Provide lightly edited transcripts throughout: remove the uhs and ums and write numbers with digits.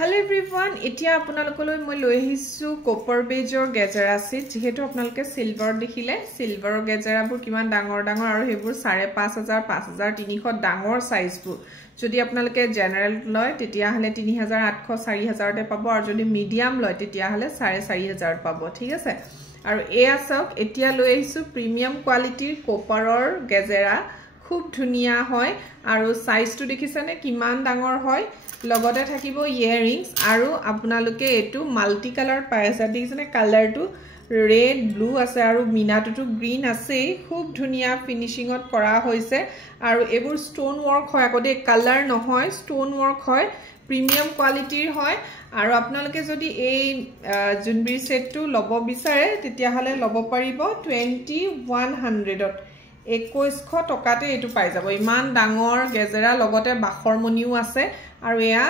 Hello everyone, এতিয়া আপোনালোকলৈ মই লৈ আহিছো কপাৰ বেজৰ গেজেৰা সেট যেহেতু আপোনালোকে সিলভাৰ দেখিলে সিলভাৰৰ গেজেৰাবোৰ কিমান ডাঙৰ ডাঙৰ আৰু হেবোৰ 5500 5300 ডাঙৰ সাইজবোৰ যদি আপোনালোকে জেনাৰেল লয় তেতিয়া হলে 3800 4000 তে পাব আৰু যদি মিডিয়াম লয় তেতিয়া হলে 4500 পাব ঠিক আছে আৰু এয়া সক এতিয়া লৈ আহিছো প্ৰিমিয়াম কোৱালিটিৰ কপাৰৰ গেজেৰা খুব ধুনিয়া হয় আৰু সাইজটো দেখিছানে কিমান ডাঙৰ হয় লগতে থাকিব ইয়াৰিংস আৰু আপোনালোকে এটো মাল্টি কালাৰ পাই আছে দেখিছানে কালাৰটো ৰেড ব্লু আছে আৰু মিনাটোটো গ্ৰীন আছে খুব ধুনিয়া ফিনিশিংত কৰা হৈছে আৰু এবোৰ ষ্টোন ওয়াৰ্ক হয় আকদে কালাৰ নহয় ষ্টোন ওয়াৰ্ক হয় প্ৰিমিয়াম কোৱালিটিৰ হয় আৰু আপোনালোকে যদি এই জুনবিৰ সেটটো লব বিচাৰে তেতিয়া হলে লব পাৰিব 2100ত 2100 টকাতে এটো পাই যাব ইমান ডাঙৰ গেজেৰা লগতে বাখৰমনিও আছে আৰু এয়া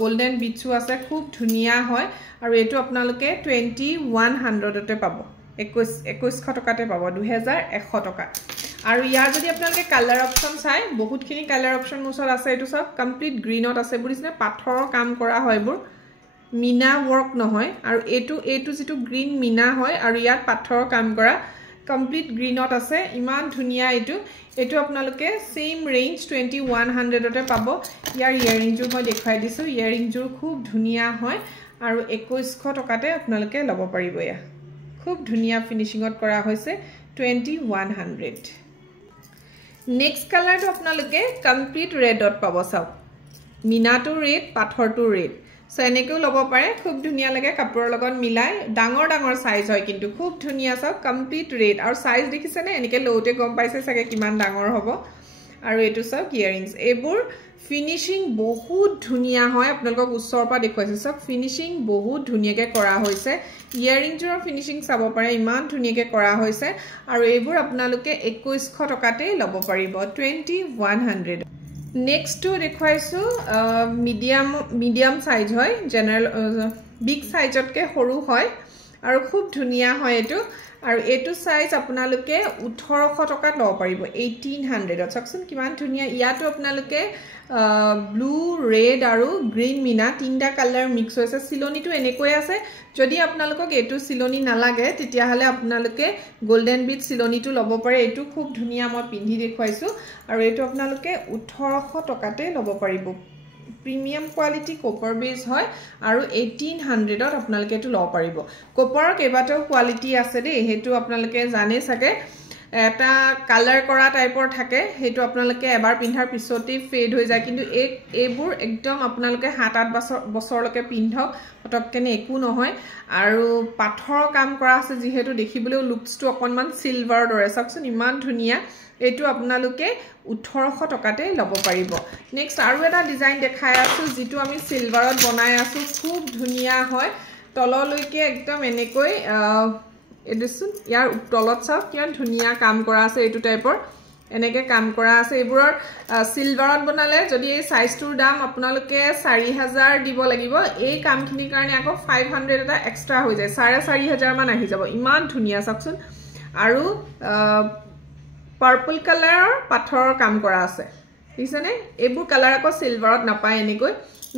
গোল্ডেন বিটছও আছে খুব ধুনিয়া হয় আৰু এটো আপোনালোকে 2100তে পাব 2100 টকাতে পাব 2100 টকা আৰু ইয়াৰ যদি আপোনালোকে কালাৰ অপচন চাই বহুতখিনি কালাৰ অপচন মুছৰ আছে এটো সব কমপ্লিট গ্ৰীনত আছে বুলিছনে পাথৰৰ কাম কৰা হয়বোৰ মিনা ওয়াৰ্ক নহয় আৰু এটো যেটো গ্ৰীন মিনা হয় আৰু ইয়াত পাথৰৰ কাম কৰা কমপ্লিট গ্ৰীনত আছে ইমান ধুনিয়া এটো আপোনালোকে সেম ৰেঞ্জ 2100 তে পাব ইয়াৰ ইয়াৰিংজু মই দেখাই দিছো ইয়াৰিংজু খুব ধুনিয়া হয় আৰু 2100 টকাতে আপোনালোকে লব পাৰিব ইয়া খুব ধুনিয়া ফিনিশিংত কৰা হৈছে 2100 নেক্সট কালাৰটো আপোনালোকে কমপ্লিট ৰেডত পাব সব মিনাটো ৰেড পাথৰটো ৰেড সো এনেকেও লব পাৰে খুব ধুনিয়া লাগে কাপোৰৰ লগত মিলাই ডাঙৰ ডাঙৰ সাইজ হয় কিন্তু খুব ধুনিয়া সব কমপ্লিট ৰেড আৰু সাইজ দেখিছেনে এনেকে লওতে গম পাইছে সাগে কিমান ডাঙৰ হ'ব আৰু এটো সব ইয়াৰিংস এবোৰ ফিনিশিং বহুত ধুনিয়া হয় আপোনালোকক উচ্চৰ পৰা দেখুৱাইছে সব ফিনিশিং বহুত ধুনিয়াকে কৰা হৈছে ইয়াৰিংজৰ ফিনিশিং চাব পাৰে ইমান ধুনিয়াকে কৰা হৈছে আৰু এবোৰ আপোনালোকে 2100 টকাতে লব পাৰিব 2100 Next to দেখুৱাইছো মিডিয়াম সাইজ হয় জেনাৰেল বিগ সাইজতকে সৰু হয় আৰু খুব ধুনিয়া হয় এটো আৰু এটো সাইজ আপোনালোকে 1800 টকাত লব পাৰিব 1800 চাকচোন কিমান ধুনিয়া ইয়াটো আপোনালোকে ব্লু ৰেড আৰু গ্ৰীন মিনা তিনটা কালাৰ মিক্স হৈছে সিলনিটো এনেকৈ আছে যদি আপোনালোকক এটো সিলনি নালাগে তেতিয়া হলে আপোনালোকে গোল্ডেন বিট সিলনিটো লব পাৰে এটো খুব ধুনিয়া মই পিন্ধি দেখুৱাইছো আৰু এটো আপোনালোকে 1800 টকাতে লব পাৰিব প্ৰিমিয়াম কোৱালিটি কপাৰ বেজ হয় আৰু 1800ত আপোনালোকে এটো লব পাৰিব কপাৰৰ কেবাটাও কোৱালিটি আছে দে হেতু আপোনালোকে জানে সাগে এটা কালাৰ কৰা টাইপৰ থাকে হেতু আপোনালোকে এবাৰ পিন্ধাৰ পিছতে ফেড হৈ যায় কিন্তু এবোৰ একদম আপোনালোকে 7-8 বছৰলৈকে পিন্ধক পটককেনে একো নহয় আৰু পাথৰৰ কাম কৰা আছে যেহেতু দেখিবলৈ লুকসটো অকনমান সিলভাৰ দৰে চাকচোন ইমান ধুনিয়া এটো আপোনালোকে 1800 টকাতে লব পাৰিব নেক্সট আৰু এটা ডিজাইন দেখাই আছো যেটো আমি সিলভাৰত বনাই আছো খুব ধুনিয়া হয় তললৈকে একদম এনেকৈ এডিসন ইয়াৰ তলত চাওক কিমান ধুনিয়া কাম কৰা আছে এটো টাইপৰ এনেকে কাম কৰা আছে এবোৰৰ সিলভাৰত বনালে যদি এই সাইজটোৰ দাম আপোনালোকে 4000 দিব লাগিব এই কামখিনিৰ কাৰণে আকৌ 500 এটা এক্সট্ৰা হৈ যায় 4500 মান আহি যাব ইমান ধুনিয়া চাওকচোন আৰু পাৰ্পল কালাৰৰ পাথৰৰ কাম কৰা আছে দিছনে এবোৰ কালাৰ আকৌ সিলভাৰত নাপায় এনেকৈ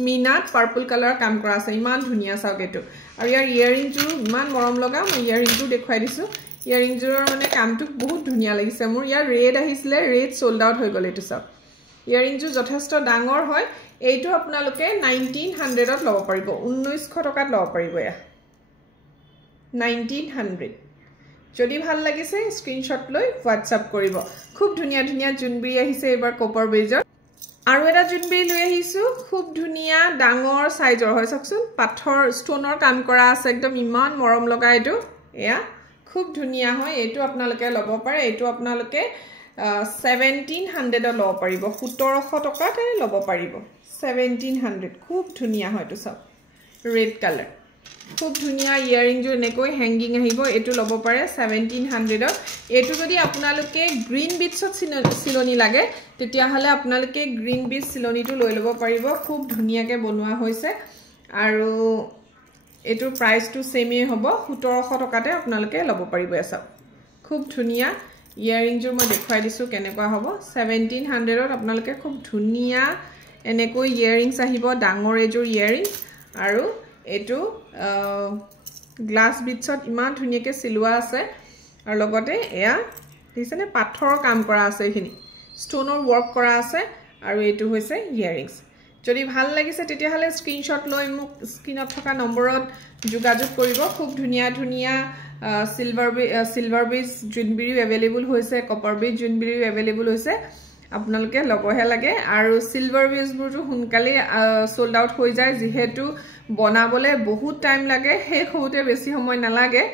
মিনাত পাৰ্পল কালাৰ কাম কৰা আছে ইমান ধুনিয়া চাওক এটো আৰু ইয়াৰ ইয়াৰিংজু ইমান মৰম লগা মই ইয়াৰিংজু দেখুৱাই দিছো ইয়াৰিংজুৰ মানে কামটো বহুত ধুনিয়া লাগিছে মোৰ ইয়াৰ ৰেড আহিছিলে ৰেড সোল্ড আউট হৈ গল এটো চাওক ইয়াৰিংজু যথেষ্ট ডাঙৰ হয় এইটো আপোনালোকে 1900ত লব পাৰিব 1900 টকাত লব পাৰিব ইয়া 1900 যদি ভাল লাগিছে স্ক্ৰিনশ্বট লৈ WhatsApp কৰিব খুব ধুনিয়া ধুনিয়া জুনবিৰি আহিছে এবাৰ কপাৰ বেজৰ আৰু এটা জুনবিৰি লৈ আহিছো খুব ধুনিয়া ডাঙৰ সাইজৰ হয় চাকচোন পাথৰ ষ্টোনৰ কাম কৰা আছে একদম ইমান মৰম লগা এটো এয়া খুব ধুনিয়া হয় এটো আপোনালোকে লব পাৰে এটো আপোনালোকে 1700 লব পাৰিব 1700 টকাতে লব পাৰিব 1700 খুব ধুনিয়া হয় এটো সব ৰেড কালাৰ খুব ধুনিয়া ইয়াৰিংজু এনেকৈ হ্যাঙ্গিং আহিব এটো লব পাৰে 1700ত এটো যদি আপোনালোকে গ্ৰীন বিটছত সিলনি লাগে তেতিয়া হলে আপোনালোকে গ্ৰীন বিট সিলনিটো লৈ লব পাৰিব খুব ধুনিয়াকে বনোৱা হৈছে আৰু এটো প্ৰাইসটো সেমে হ'ব 1700 টকাতে আপোনালোকে লব পাৰিব এসব খুব ধুনিয়া ইয়াৰিংজু মই দেখুৱাই দিছো কেনেকুৱা হ'ব 1700ত আপোনালোকে খুব ধুনিয়া এনেকৈ ইয়াৰিংস আহিব ডাঙৰ এজোৰ ইয়াৰিংস আৰু এটো গ্লাস বিটছত ইমান ধুনিয়াকে সিলুৱা আছে আৰু লগতে এয়া দিছেনে পাথৰৰ কাম কৰা আছে এখিনি ষ্টোনৰ ওয়াৰ্ক কৰা আছে আৰু এটো হৈছে ইয়াৰিংস যদি ভাল লাগিছে তেতিয়া হলে স্ক্ৰিনশ্বট লৈ মোক স্ক্ৰিনত থকা নম্বৰত যোগাযোগ কৰিব খুব ধুনিয়া ধুনিয়া সিলভাৰ বেজ জুনবিৰি अवेलेबल হৈছে কপাৰ বেজ জুনবিৰি अवेलेबल হৈছে আপোনালোকে লবহে লাগে আৰু সিলভাৰ বেজবোৰটো হুনকালে সোল্ড আউট হৈ যায় যেহেতু বনাবলে বহুত টাইম লাগে শেষ হওতে বেছি সময় নালাগে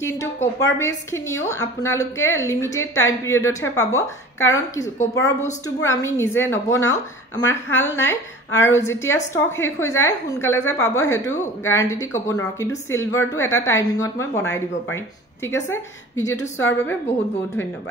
কিন্তু কপাৰ বেজ খিনিও আপোনালোকে লিমিটেড টাইম পিৰিয়ডতহে পাব কাৰণ কপাৰৰ বস্তুবোৰ আমি নিজে নবনাও আমাৰ হাল নাই আৰু যেতিয়া ষ্টক শেষ হৈ যায় হুনকালে যে পাব হেতু গ্যাৰান্টি ক'ব নোৱাৰো কিন্তু সিলভাৰটো এটা টাইমিংত মই বনাই দিব পাৰিম ঠিক আছে ভিডিওটো চোৱাৰ বাবে বহুত বহুত ধন্যবাদ